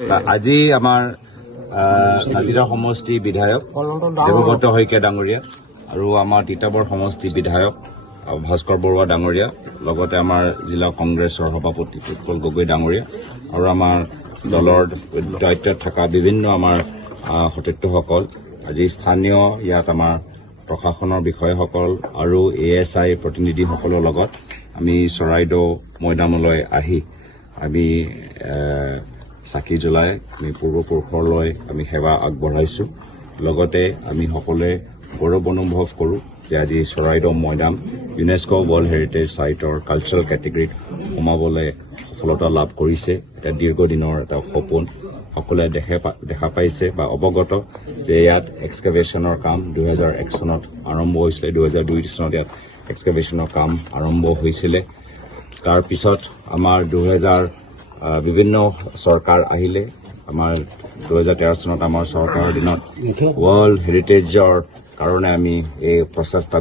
আজি আমাৰ আজিৰা সমষ্টি বিধায়ক দেৱব্ৰত শইকীয়া ডাঙৰীয়া আৰু আমাৰ তিতাবৰ সমষ্টি বিধায়ক ভাস্কৰ বৰুৱা ডাঙৰীয়া লগতে আমাৰ জিলা কংগ্ৰেছৰ সভাপতি উৎপল গগৈ ডাঙৰীয়া আৰু আমাৰ দলৰ দায়িত্বত থকা বিভিন্ন আমাৰ সতীৰ্থসকল আজি স্থানীয় ইয়াত আমাৰ প্ৰশাসনৰ বিষয়াসকল আৰু ASI প্ৰতিনিধিসকলৰ লগত আমি চৰাইদেউ মৈদামলৈ আহি আমি চাকি জ্বলাই আমি পূৰ্বপুৰুষলৈ আমি সেৱা আগবঢ়াইছোঁ। লগতে আমি সকলোৱে গৌৰৱ অনুভৱ কৰোঁ যে আজি চৰাইদেউ মৈদাম ইউনেস্কো ৱৰ্ল্ড হেৰিটেজ চাইটৰ কালচাৰেল কেটেগৰীত সোমাবলৈ সফলতা লাভ কৰিছে। এটা দীৰ্ঘদিনৰ এটা সপোন সকলোৱে দেখা পাইছে বা অৱগত যে ইয়াত এক্সকাভেশ্যনৰ কাম 2001 চনত আৰম্ভ হৈছিলে। 2002 চনত ইয়াত এক্সকাভেশ্যনৰ কাম আৰম্ভ হৈছিলে। তাৰপিছত আমাৰ বিভিন্ন চৰকাৰ আহিলে। আমাৰ 2013 চনত আমাৰ চৰকাৰৰ দিনত ৱৰ্ল্ড হেৰিটেজৰ কাৰণে আমি এই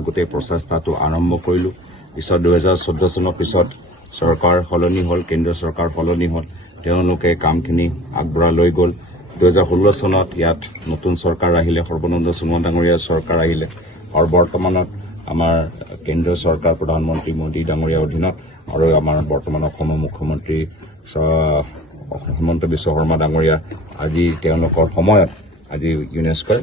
গোটেই প্ৰচেষ্টাটো আৰম্ভ কৰিলোঁ। পিছত 2014 চনৰ পিছত চৰকাৰ সলনি হ'ল, কেন্দ্ৰীয় চৰকাৰ সলনি হ'ল, তেওঁলোকে কামখিনি আগবঢ়াই লৈ গ'ল। 2016 চনত ইয়াত নতুন চৰকাৰ আহিলে, সৰ্বানন্দ সোণোৱাল ডাঙৰীয়াৰ চৰকাৰ আহিলে আৰু বৰ্তমানত আমাৰ কেন্দ্ৰীয় চৰকাৰ প্ৰধানমন্ত্ৰী মোদী ডাঙৰীয়াৰ অধীনত আৰু আমাৰ বৰ্তমান অসমৰ মুখ্যমন্ত্ৰী হিমন্ত বিশ্ব শৰ্মা ডাঙৰীয়া আজি তেওঁলোকৰ সময়ত আজি ইউনেস্কোই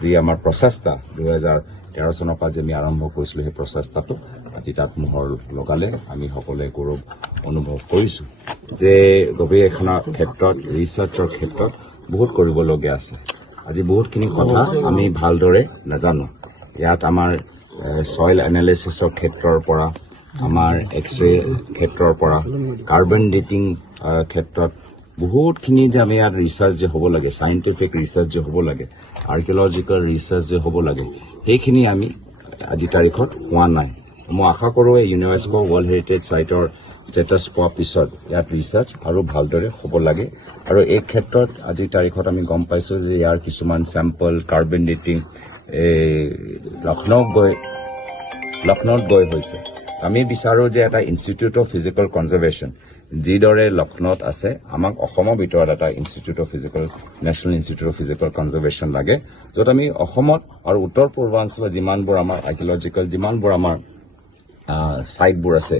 যি আমাৰ প্ৰচেষ্টা 2013 চনৰ পৰা যে আমি আৰম্ভ কৰিছিলোঁ সেই প্ৰচেষ্টাটো আজি তাত মোহৰ লগালে। আমি সকলোৱে গৌৰৱ অনুভৱ কৰিছোঁ যে গৱেষণাৰ ক্ষেত্ৰত ৰিচাৰ্চৰ ক্ষেত্ৰত বহুত কৰিবলগীয়া আছে। আজি বহুতখিনি কথা আমি ভালদৰে নাজানো। ইয়াত আমাৰ ছইল এনালিচিছৰ ক্ষেত্ৰৰ পৰা আমাৰ এক্সৰে ক্ষেত্ৰৰ পৰা কাৰ্বন ডেটিং ক্ষেত্ৰত বহুতখিনি যে আমি ইয়াত ৰিচাৰ্চ যে হ'ব লাগে, চাইণ্টিফিক ৰিচাৰ্চ যে হ'ব লাগে, আৰ্কিঅলজিকেল ৰিচাৰ্চ যে হ'ব লাগে, সেইখিনি আমি আজি তাৰিখত হোৱা নাই। মই আশা কৰোঁ এই ইউনেস্কো ৱৰ্ল্ড হেৰিটেজ চাইটৰ ষ্টেটাছ পোৱাৰ পিছত ইয়াত ৰিচাৰ্চ আৰু ভালদৰে হ'ব লাগে। আৰু এই ক্ষেত্ৰত আজিৰ তাৰিখত আমি গম পাইছোঁ যে ইয়াৰ কিছুমান চেম্পল কাৰ্বন ডেটিং লক্ষ্ণৌত গৈ হৈছে। আমি বিচাৰোঁ যে এটা ইনষ্টিটিউট অফ ফিজিকেল কনজাৰ্ভেশ্যন যিদৰে লক্ষ্ণৌত আছে, আমাক অসমৰ ভিতৰত এটা national institute of physical conservation লাগে, য'ত আমি অসমত আৰু উত্তৰ পূৰ্বাঞ্চলত যিমানবোৰ আমাৰ আৰ্কিঅলজিকেল যিমানবোৰ আমাৰ ছাইটবোৰ আছে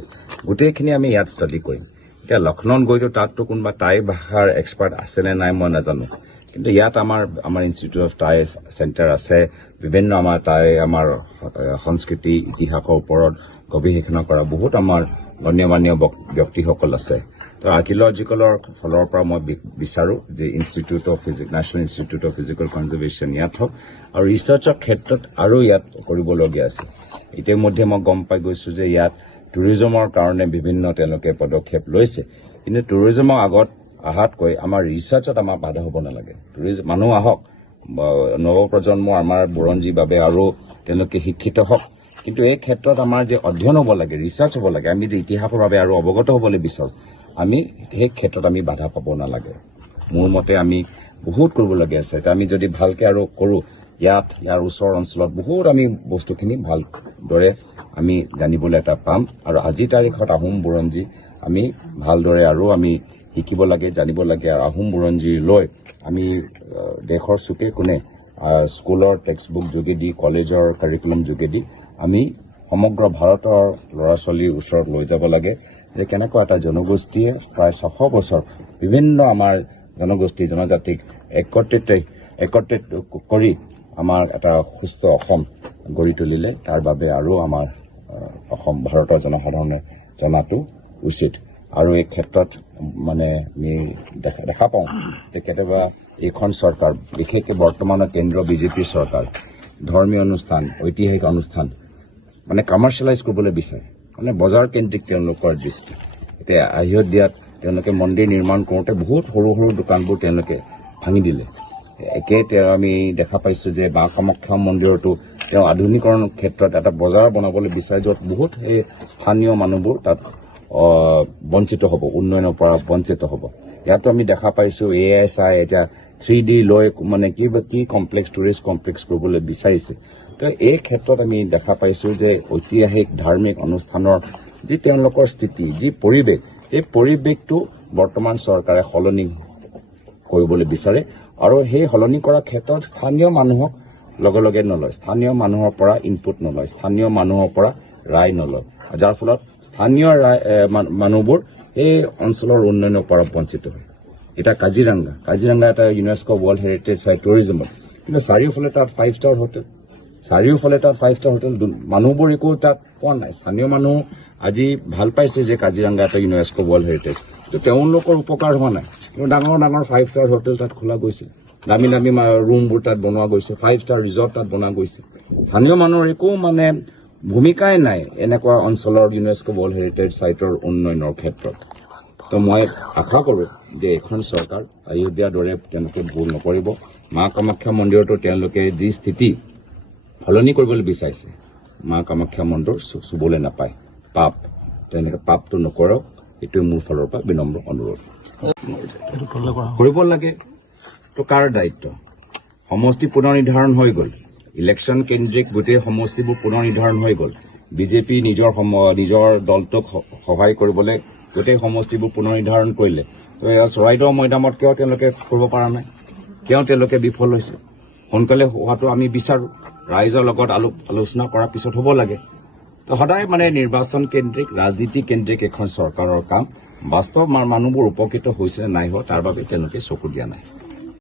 গোটেইখিনি আমি ইয়াত ষ্টাডি কৰিম। এতিয়া লক্ষ্ণৌত গৈতো তাততো কোনোবা টাই ভাষাৰ এক্সপাৰ্ট আছেনে নাই মই নাজানো, কিন্তু ইয়াত আমাৰ ইনষ্টিটিউট অফ টাই চেণ্টাৰ আছে। বিভিন্ন আমাৰ আমাৰ সংস্কৃতি ইতিহাসৰ ওপৰত গৱেষণা কৰা বহুত আমাৰ গণ্যমান্য ব্যক্তিসকল আছে। তো আৰ্কিঅলজিকেলৰ ফালৰ পৰা মই বিচাৰোঁ যে national institute of physical conservation ইয়াত হওক আৰু ৰিচাৰ্চৰ ক্ষেত্ৰত আৰু ইয়াত কৰিবলগীয়া আছে। ইতিমধ্যে মই গম পাই গৈছোঁ যে ইয়াত টুৰিজমৰ কাৰণে বিভিন্ন তেওঁলোকে পদক্ষেপ লৈছে, কিন্তু টুৰিজমৰ আগত অহাতকৈ আমাৰ ৰিচাৰ্চত আমাৰ বাধা হ'ব নালাগে। মানুহ আহক, নৱপ্ৰজন্ম আমাৰ বুৰঞ্জীৰ বাবে আৰু তেওঁলোকে শিক্ষিত হওক, কিন্তু এই ক্ষেত্ৰত আমাৰ যে অধ্যয়ন হ'ব লাগে, ৰিচাৰ্চ হ'ব লাগে, আমি যে ইতিহাসৰ বাবে আৰু অৱগত হ'বলৈ বিচাৰোঁ, আমি সেই ক্ষেত্ৰত আমি বাধা পাব নালাগে। মোৰ মতে আমি বহুত কৰিবলগীয়া আছে। এতিয়া আমি যদি ভালকৈ আৰু কৰোঁ, ইয়াৰ ওচৰ অঞ্চলত বহুত আমি বস্তুখিনি ভালদৰে আমি জানিবলৈ এটা পাম। আৰু আজিৰ তাৰিখত আহোম বুৰঞ্জী আমি ভালদৰে আৰু আমি শিকিব লাগে, জানিব লাগে। আৰু আহোম বুৰঞ্জী লৈ আমি দেশৰ চুকে কোণে স্কুলৰ টেক্সটবুক যোগেদি, কলেজৰ কাৰিকুলাম যোগেদি আমি সমগ্ৰ ভাৰতৰ ল'ৰা ছোৱালীৰ ওচৰত লৈ যাব লাগে যে কেনেকুৱা এটা জনগোষ্ঠীয়ে প্ৰায় 600 বছৰ বিভিন্ন আমাৰ জনজাতিক একত্ৰিত কৰি আমাৰ এটা সুস্থ অসম গঢ়ি তুলিলে। তাৰ বাবে আৰু আমাৰ ভাৰতৰ জনসাধাৰণে জনাটো উচিত। আৰু এই ক্ষেত্ৰত মানে আমি দেখা পাওঁ যে কেতিয়াবা এইখন চৰকাৰ, বিশেষকৈ বৰ্তমানৰ কেন্দ্ৰীয় বিজেপি চৰকাৰ, ধৰ্মীয় অনুষ্ঠান, ঐতিহাসিক অনুষ্ঠান মানে কমাৰ্চিয়েলাইজ কৰিবলৈ বিচাৰে, মানে বজাৰ কেন্দ্ৰিক তেওঁলোকৰ দৃষ্টি। এতিয়া অযোধ্যাত তেওঁলোকে মন্দিৰ নিৰ্মাণ কৰোঁতে বহুত সৰু সৰু দোকানবোৰ তেওঁলোকে ভাঙি দিলে। আমি দেখা পাইছোঁ যে মা কামাখ্যা মন্দিৰতো তেওঁ আধুনিকৰণৰ ক্ষেত্ৰত এটা বজাৰ বনাবলৈ বিচাৰে, য'ত বহুত এই স্থানীয় মানুহবোৰ তাত বঞ্চিত হ'ব, উন্নয়নৰ পৰা বঞ্চিত হ'ব। ইয়াতো আমি দেখা পাইছোঁ ASI এতিয়া 3D লৈ মানে কি কমপ্লেক্স, টুৰিষ্ট কমপ্লেক্স কৰিবলৈ বিচাৰিছে। তো এই ক্ষেত্ৰত আমি দেখা পাইছোঁ যে ঐতিহাসিক ধাৰ্মিক অনুষ্ঠানৰ যি তেওঁলোকৰ স্থিতি, যি পৰিৱেশ, এই পৰিৱেশটো বৰ্তমান চৰকাৰে সলনি কৰিবলৈ বিচাৰে আৰু সেই সলনি কৰাৰ ক্ষেত্ৰত স্থানীয় মানুহক লগে লগে নলয়, স্থানীয় মানুহৰ পৰা ইনপুট নলয়, স্থানীয় মানুহৰ পৰা ৰায় নলয়, যাৰ ফলত স্থানীয় মানুহবোৰ এই অঞ্চলৰ উন্নয়নৰ পৰা বঞ্চিত হয়। এটা কাজিৰঙা এটা ইউনেস্কো ৱৰ্ল্ড হেৰিটেজ চাইট টুৰিজমত, কিন্তু চাৰিওফালে তাত 5-star হোটেল, মানুহবোৰ একো তাত পোৱা নাই। স্থানীয় মানুহ আজি ভাল পাইছে যে কাজিৰঙা এটা ইউনেস্কো ৱৰ্ল্ড হেৰিটেজ, কিন্তু তেওঁলোকৰ উপকাৰ হোৱা নাই। কিন্তু ডাঙৰ 5-star হোটেল তাত খোলা গৈছে, দামী ৰুমবোৰ তাত বনোৱা গৈছে, 5-star ৰিজৰ্ট তাত বনোৱা গৈছে। স্থানীয় মানুহৰ একো ভূমিকাই নাই এনেকুৱা অঞ্চলৰ ইউনেস্কো ৱৰ্ল্ড হেৰিটেজ চাইটৰ উন্নয়নৰ ক্ষেত্ৰত। তো মই আশা কৰোঁ যে এখন চৰকাৰ অযোধ্যাৰ দৰে তেওঁলোকে ভুল নকৰিব। মা কামাখ্যা মন্দিৰতো তেওঁলোকে যি স্থিতি সলনি কৰিবলৈ বিচাৰিছে, মা কামাখ্যা মন্দিৰ চুবলৈ নাপায়, পাপ, তেওঁলোকে পাপটো নকৰক, এইটোৱে মোৰ ফালৰ পৰা বিনম্ৰ অনুৰোধ। কৰিব লাগে তো কাৰ দায়িত্ব? সমষ্টি পুনৰ নিৰ্ধাৰণ হৈ গ'ল, ইলেকশ্যন কেন্দ্ৰিক গোটেই সমষ্টিবোৰ পুনৰ নিৰ্ধাৰণ হৈ গ'ল। বিজেপি নিজৰ দলটোক সহায় কৰিবলৈ গোটেই সমষ্টিবোৰ পুনৰ নিৰ্ধাৰণ কৰিলে। তো চৰাইদেউ মৈদামত কিয় তেওঁলোকে কৰিব পৰা নাই? কিয় তেওঁলোকে বিফল হৈছে? সোনকালে হোৱাটো আমি বিচাৰোঁ, ৰাইজৰ লগত আলোচনা কৰাৰ পিছত হ'ব লাগে। তো সদায় নিৰ্বাচন কেন্দ্ৰিক, ৰাজনীতি কেন্দ্ৰিক এখন চৰকাৰৰ কাম। বাস্তৱ মানুহবোৰ উপকৃত হৈছে নে নাই হোৱা তাৰ বাবে তেওঁলোকে চকু দিয়া নাই।